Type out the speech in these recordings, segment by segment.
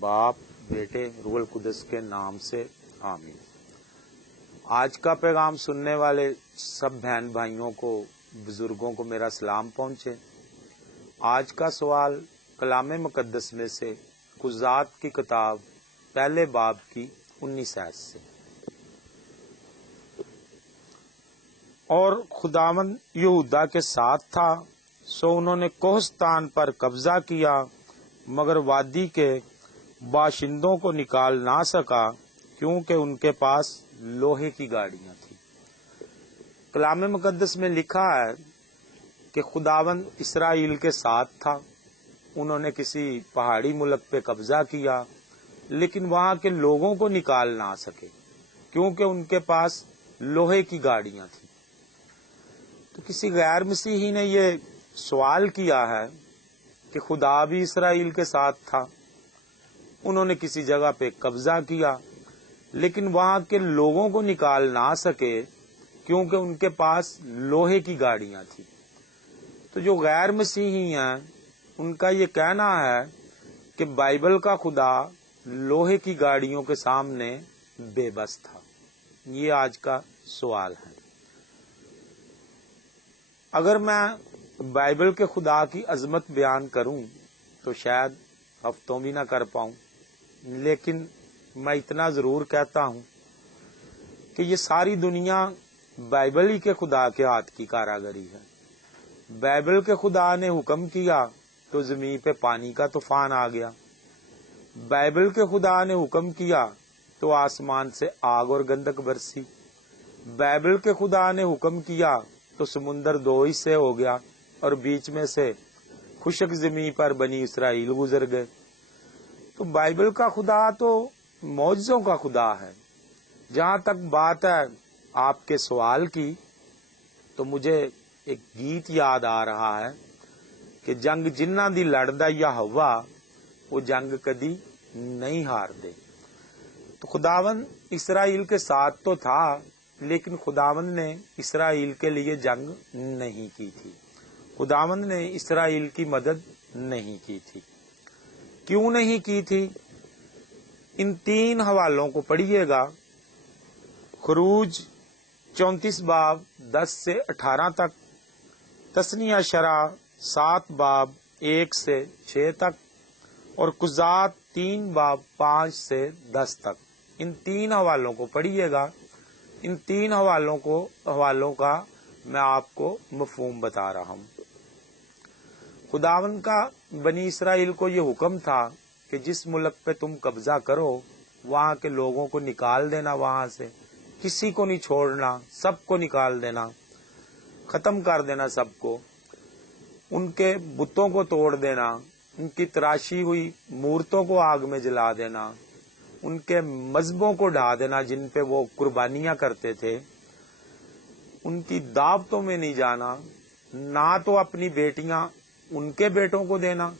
باپ بیٹے روح القدس کے نام سے آمین۔ آج کا پیغام سننے والے سب بہن بھائیوں کو، بزرگوں کو میرا سلام پہنچے۔ آج کا سوال کلام مقدس میں سے قضات کی کتاب پہلے باب کی 19 آیت سے۔ اور خداوند یہودا کے ساتھ تھا، سو انہوں نے کوہستان پر قبضہ کیا، مگر وادی کے باشندوں کو نکال نہ سکا، کیونکہ ان کے پاس لوہے کی گاڑیاں تھیں۔ کلام مقدس میں لکھا ہے کہ خداوند اسرائیل کے ساتھ تھا، انہوں نے کسی پہاڑی ملک پہ قبضہ کیا، لیکن وہاں کے لوگوں کو نکال نہ سکے، کیونکہ ان کے پاس لوہے کی گاڑیاں تھیں۔ تو کسی غیر مسیحی نے یہ سوال کیا ہے کہ خدا بھی اسرائیل کے ساتھ تھا، انہوں نے کسی جگہ پہ قبضہ کیا، لیکن وہاں کے لوگوں کو نکال نہ سکے، کیونکہ ان کے پاس لوہے کی گاڑیاں تھیں۔ تو جو غیر مسیحی ہیں ان کا یہ کہنا ہے کہ بائبل کا خدا لوہے کی گاڑیوں کے سامنے بے بس تھا۔ یہ آج کا سوال ہے۔ اگر میں بائبل کے خدا کی عظمت بیان کروں تو شاید ہفتوں بھی نہ کر پاؤں، لیکن میں اتنا ضرور کہتا ہوں کہ یہ ساری دنیا بائبل ہی کے خدا کے ہاتھ کی کاراگری ہے۔ بائبل کے خدا نے حکم کیا تو زمین پہ پانی کا طوفان آ گیا، بائبل کے خدا نے حکم کیا تو آسمان سے آگ اور گندک برسی، بائبل کے خدا نے حکم کیا تو سمندر دو حصے ہو گیا اور بیچ میں سے خشک زمین پر بنی اسرائیل گزر گئے۔ تو بائبل کا خدا تو معجزوں کا خدا ہے۔ جہاں تک بات ہے آپ کے سوال کی، تو مجھے ایک گیت یاد آ رہا ہے کہ جنگ جنہ دی لڑدا یا ہوا، وہ جنگ کدی نہیں ہار دے۔ تو خداوند اسرائیل کے ساتھ تو تھا، لیکن خداوند نے اسرائیل کے لیے جنگ نہیں کی تھی، خداوند نے اسرائیل کی مدد نہیں کی تھی۔ کیوں نہیں کی تھی؟ ان 3 حوالوں کو پڑھیے گا۔ خروج 34 باب 10 سے 18 تک، تثنیہ شرح 7 باب 1 سے 6 تک، اور قضات 3 باب 5 سے 10 تک۔ ان 3 حوالوں کو پڑھیے گا۔ ان 3 حوالوں کا میں آپ کو مفہوم بتا رہا ہوں۔ خداوند کا بنی اسرائیل کو یہ حکم تھا کہ جس ملک پہ تم قبضہ کرو، وہاں کے لوگوں کو نکال دینا، وہاں سے کسی کو نہیں چھوڑنا، سب کو نکال دینا، ختم کر دینا سب کو، ان کے بتوں کو توڑ دینا، ان کی تراشی ہوئی مورتوں کو آگ میں جلا دینا، ان کے مذہبوں کو ڈھا دینا جن پہ وہ قربانیاں کرتے تھے، ان کی دعوتوں میں نہیں جانا، نہ تو اپنی بیٹیاں ان کے بیٹوں کو دینا،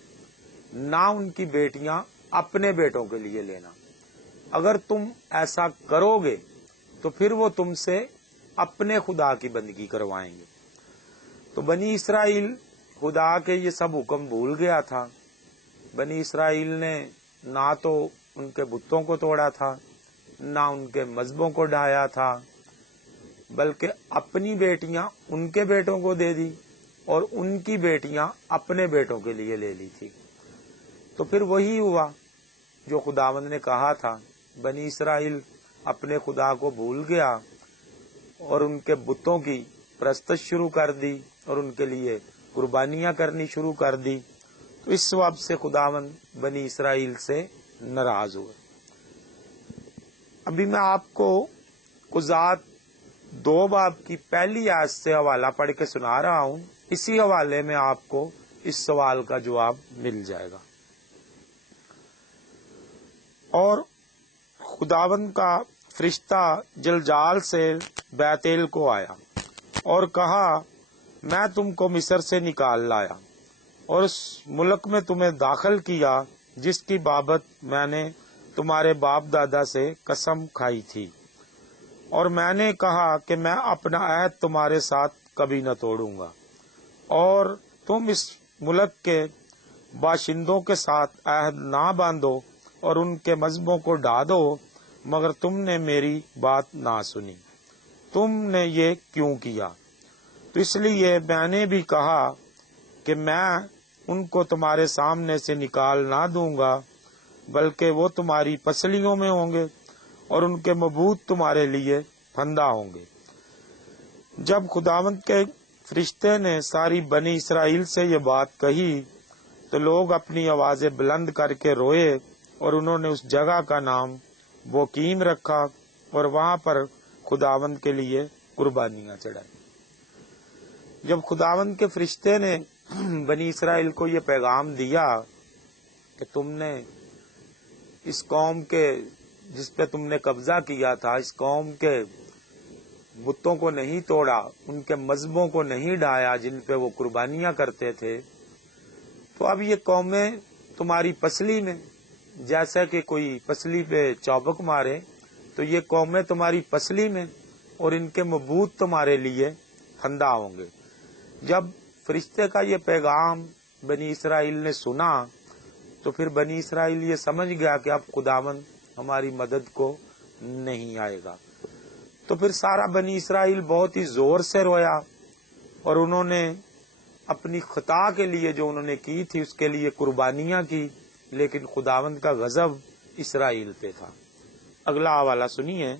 نہ ان کی بیٹیاں اپنے بیٹوں کے لیے لینا۔ اگر تم ایسا کرو گے تو پھر وہ تم سے اپنے خدا کی بندگی کروائیں گے۔ تو بنی اسرائیل خدا کے یہ سب حکم بھول گیا تھا۔ بنی اسرائیل نے نہ تو ان کے بتوں کو توڑا تھا، نہ ان کے مذہبوں کو ڈھایا تھا، بلکہ اپنی بیٹیاں ان کے بیٹوں کو دے دی اور ان کی بیٹیاں اپنے بیٹوں کے لیے لے لی تھی۔ تو پھر وہی ہوا جو خداوند نے کہا تھا، بنی اسرائیل اپنے خدا کو بھول گیا اور ان کے بتوں کی پرستش شروع کر دی اور ان کے لیے قربانیاں کرنی شروع کر دی۔ تو اس سبب سے خداوند بنی اسرائیل سے ناراض ہوئے۔ ابھی میں آپ کو قضات 2 باب کی پہلی آیت سے حوالہ پڑھ کے سنا رہا ہوں، اسی حوالے میں آپ کو اس سوال کا جواب مل جائے گا۔ اور خداوند کا فرشتہ جلجال سے بیتیل کو آیا اور کہا، میں تم کو مصر سے نکال لایا اور اس ملک میں تمہیں داخل کیا جس کی بابت میں نے تمہارے باپ دادا سے قسم کھائی تھی، اور میں نے کہا کہ میں اپنا عہد تمہارے ساتھ کبھی نہ توڑوں گا، اور تم اس ملک کے باشندوں کے ساتھ عہد نہ باندھو اور ان کے مذہبوں کو ڈھا دو، مگر تم نے میری بات نہ سنی۔ تم نے یہ کیوں کیا؟ تو اس لیے میں نے بھی کہا کہ میں ان کو تمہارے سامنے سے نکال نہ دوں گا، بلکہ وہ تمہاری پسلیوں میں ہوں گے اور ان کے مبوط تمہارے لیے پھندا ہوں گے۔ جب خداوند کے فرشتے نے ساری بنی اسرائیل سے یہ بات کہی تو لوگ اپنی آوازیں بلند کر کے روئے، اور انہوں نے اس جگہ کا نام بوکیم رکھا اور وہاں پر خداوند کے لیے قربانیاں چڑھائی۔ جب خداوند کے فرشتے نے بنی اسرائیل کو یہ پیغام دیا کہ تم نے اس قوم کے جس پہ تم نے قبضہ کیا تھا، اس قوم کے بتوں کو نہیں توڑا، ان کے مذہبوں کو نہیں ڈھایا جن پہ وہ قربانیاں کرتے تھے، تو اب یہ قومیں تمہاری پسلی میں، جیسا کہ کوئی پسلی پہ چوبک مارے، تو یہ قومیں تمہاری پسلی میں اور ان کے مبوط تمہارے لیے پھندا ہوں گے۔ جب فرشتے کا یہ پیغام بنی اسرائیل نے سنا تو پھر بنی اسرائیل یہ سمجھ گیا کہ اب خداوند ہماری مدد کو نہیں آئے گا۔ تو پھر سارا بنی اسرائیل بہت ہی زور سے رویا، اور انہوں نے اپنی خطا کے لیے جو انہوں نے کی تھی اس کے لیے قربانیاں کی، لیکن خداوند کا غضب اسرائیل پہ تھا۔ اگلا حوالہ سنیے،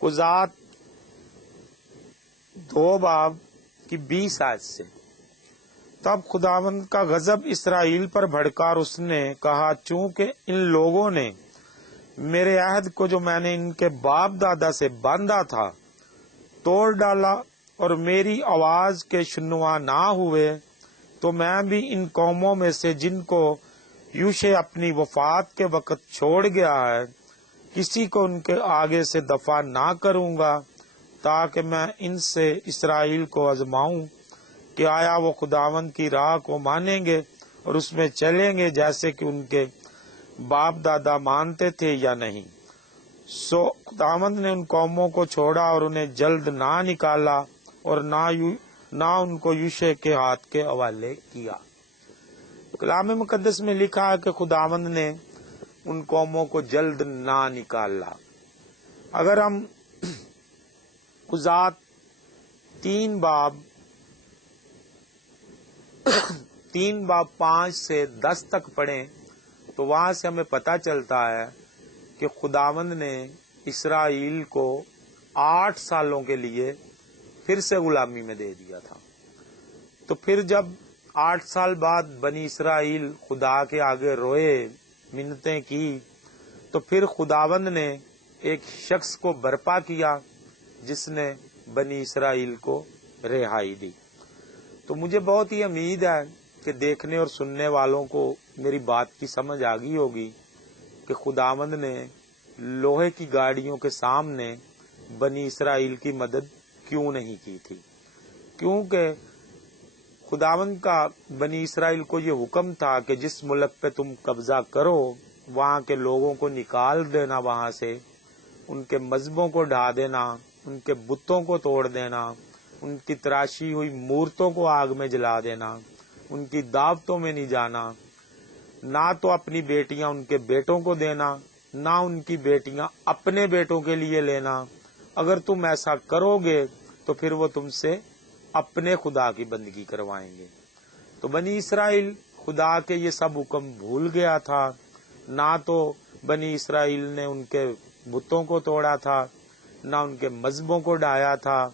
قضات 2 باب کی 20 آیت سے۔ تب خداوند کا غضب اسرائیل پر بھڑکا اور اس نے کہا، چونکہ ان لوگوں نے میرے عہد کو جو میں نے ان کے باپ دادا سے باندھا تھا توڑ ڈالا اور میری آواز کے شنوا نہ ہوئے، تو میں بھی ان قوموں میں سے جن کو یوشع اپنی وفات کے وقت چھوڑ گیا ہے کسی کو ان کے آگے سے دفع نہ کروں گا، تاکہ میں ان سے اسرائیل کو آزماؤں کہ آیا وہ خداوند کی راہ کو مانیں گے اور اس میں چلیں گے جیسے کہ ان کے باپ دادا مانتے تھے یا نہیں۔ سو خداوند نے ان قوموں کو چھوڑا اور انہیں جلد نہ نکالا اور نہ ان کو یوشع کے ہاتھ کے حوالے کیا۔ کلام مقدس میں لکھا ہے کہ خداوند نے ان قوموں کو جلد نہ نکالا۔ اگر ہم قضات 3 باب 5 سے 10 تک پڑھیں تو وہاں سے ہمیں پتہ چلتا ہے کہ خداوند نے اسرائیل کو 8 سالوں کے لیے پھر سے غلامی میں دے دیا تھا۔ تو پھر جب 8 سال بعد بنی اسرائیل خدا کے آگے روئے، منتیں کی، تو پھر خداوند نے ایک شخص کو برپا کیا جس نے بنی اسرائیل کو رہائی دی۔ تو مجھے بہت ہی امید ہے کہ دیکھنے اور سننے والوں کو میری بات کی سمجھ آ گئی ہوگی کہ خداوند نے لوہے کی گاڑیوں کے سامنے بنی اسرائیل کی مدد کیوں نہیں کی تھی، کیونکہ خداوند کا بنی اسرائیل کو یہ حکم تھا کہ جس ملک پہ تم قبضہ کرو وہاں کے لوگوں کو نکال دینا، وہاں سے ان کے مذہبوں کو ڈھا دینا، ان کے بتوں کو توڑ دینا، ان کی تراشی ہوئی مورتوں کو آگ میں جلا دینا، ان کی دعوتوں میں نہیں جانا، نہ تو اپنی بیٹیاں ان کے بیٹوں کو دینا، نہ ان کی بیٹیاں اپنے بیٹوں کے لیے لینا۔ اگر تم ایسا کرو گے تو پھر وہ تم سے اپنے خدا کی بندگی کروائیں گے۔ تو بنی اسرائیل خدا کے یہ سب حکم بھول گیا تھا، نہ تو بنی اسرائیل نے ان کے بتوں کو توڑا تھا، نہ ان کے مذہبوں کو ڈھایا تھا،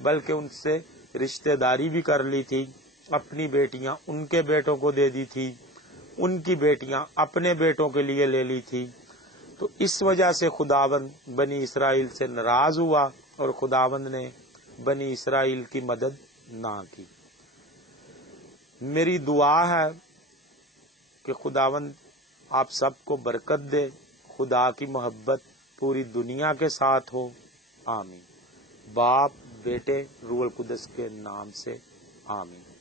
بلکہ ان سے رشتہ داری بھی کر لی تھی، اپنی بیٹیاں ان کے بیٹوں کو دے دی تھی، ان کی بیٹیاں اپنے بیٹوں کے لیے لے لی تھی۔ تو اس وجہ سے خداوند بنی اسرائیل سے ناراض ہوا اور خداوند نے بنی اسرائیل کی مدد نہ کی۔ میری دعا ہے کہ خداوند آپ سب کو برکت دے، خدا کی محبت پوری دنیا کے ساتھ ہو، آمین۔ باپ، بیٹے، روح القدس کے نام سے آمین۔